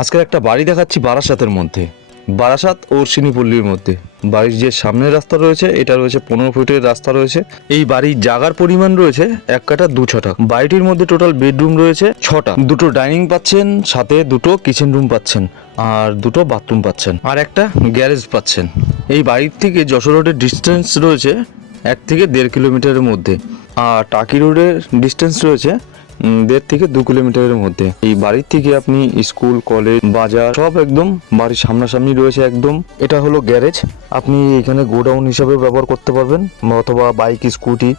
আজকের একটা বাড়ি দেখাচ্ছি বারাসাতের মধ্যে, বারাসাত ও অর্শিনীপল্লীর মধ্যে। বাড়ির যে সামনের রাস্তা রয়েছে এটা রয়েছে 15 ফুটের রাস্তা রয়েছে। এই বাড়ির জায়গার পরিমাণ রয়েছে 1 কাঠা 2 ছটা। বাড়িটির মধ্যে টোটাল বেডরুম রয়েছে 6টা, 2টো ডাইনিং পাচ্ছেন, সাথে 2টো কিচেন রুম পাচ্ছেন, আর 2টো বাথরুম পাচ্ছেন, আর একটা গ্যারেজ পাচ্ছেন। এই বাড়ির থেকে যশোর রোডের ডিস্টেন্স রয়েছে 1 থেকে 1.5 কিলোমিটারের মধ্যে, আর টাকি রোডের ডিস্টেন্স রয়েছে 1.5 থেকে 2 কিলোমিটারের মধ্যে। এই বাড়ির থেকে আপনি স্কুল, কলেজ, বাজার সব একদম বাড়ির সামনাসামনি রয়েছে একদম। এটা হলো গ্যারেজ, আপনি এখানে গোডাউন হিসাবে ব্যবহার করতে পারবেন, অথবা বাইক, স্কুটি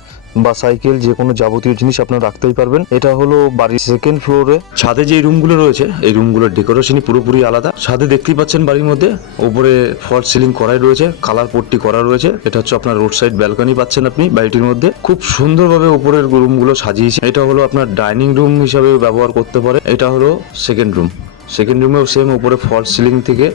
বা সাইকেল, যে কোনো যাবতীয় জিনিস আপনারা রাখতেই পারবেন। এটা হলো বাড়ির 2nd ফ্লোরে। ছাদে যে রুমগুলো রয়েছে এই রুমগুলোর ডেকোরেশনই পুরোপুরি আলাদা। ছাদে দেখতেই পাচ্ছেন বাড়ির মধ্যে উপরে ফল সিলিং করাই রয়েছে, কালার পট্টি করা রয়েছে। এটা হচ্ছে আপনার রোড সাইড ব্যালকনি পাচ্ছেন আপনি বাড়িটির মধ্যে। খুব সুন্দরভাবে উপরের রুমগুলো সাজিয়েছে। এটা হলো আপনার ডাইনিং রুম হিসাবে ব্যবহার করতে পারে। এটা হলো 2nd রুম। 2nd রুমেও সেম উপরে ফল সিলিং থেকে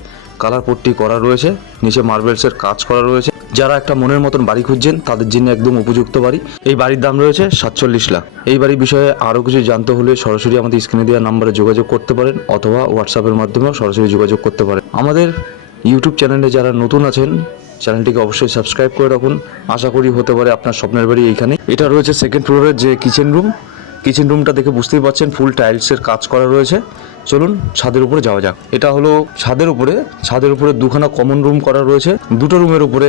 কালার পট্টি করা রয়েছে, নিচে মার্বেলসের কাজ করা রয়েছে। যারা একটা মনের মতন বাড়ি খুঁজছেন তাদের জন্য একদম উপযুক্ত বাড়ি। এই বাড়ির দাম রয়েছে 47 লাখ। এই বাড়ির বিষয়ে আরও কিছু জানতে হলে সরাসরি আমাদের স্ক্রিনে দেওয়া নাম্বারে যোগাযোগ করতে পারেন, অথবা হোয়াটসঅ্যাপের মাধ্যমেও সরাসরি যোগাযোগ করতে পারেন। আমাদের ইউটিউব চ্যানেলে যারা নতুন আছেন চ্যানেলটিকে অবশ্যই সাবস্ক্রাইব করে রাখুন। আশা করি হতে পারে আপনার স্বপ্নের বাড়ি এইখানে। এটা রয়েছে 2nd ফ্লোরের যে কিচেন রুম। কিচেন রুমটা দেখে বুঝতেই পারছেন ফুল টাইলসের কাজ করা রয়েছে। চলুন ছাদের উপরে যাওয়া যাক। এটা হলো ছাদের উপরে 2খানা কমন রুম করা রয়েছে, 2টো রুমের উপরে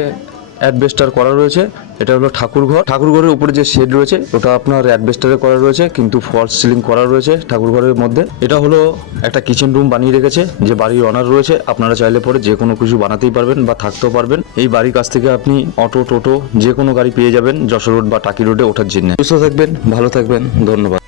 অ্যাডবেস্টার করা রয়েছে। এটা হলো ঠাকুরঘর। ঠাকুরঘরের উপরে যে শেড রয়েছে ওটা আপনার অ্যাডবেস্টারে করা রয়েছে, কিন্তু ফলস সিলিং করা রয়েছে ঠাকুরঘরের মধ্যে। এটা হলো একটা কিচেন রুম বানিয়ে রেখেছে যে বাড়ির অনার রয়েছে। আপনারা চাইলে পরে যে কোনো কিছু বানাতেই পারবেন বা থাকতেও পারবেন। এই বাড়ির কাছ থেকে আপনি অটো, টোটো যে কোনো গাড়ি পেয়ে যাবেন যশোর রোড বা টাকি রোডে ওঠার জন্য। সুস্থ থাকবেন, ভালো থাকবেন, ধন্যবাদ।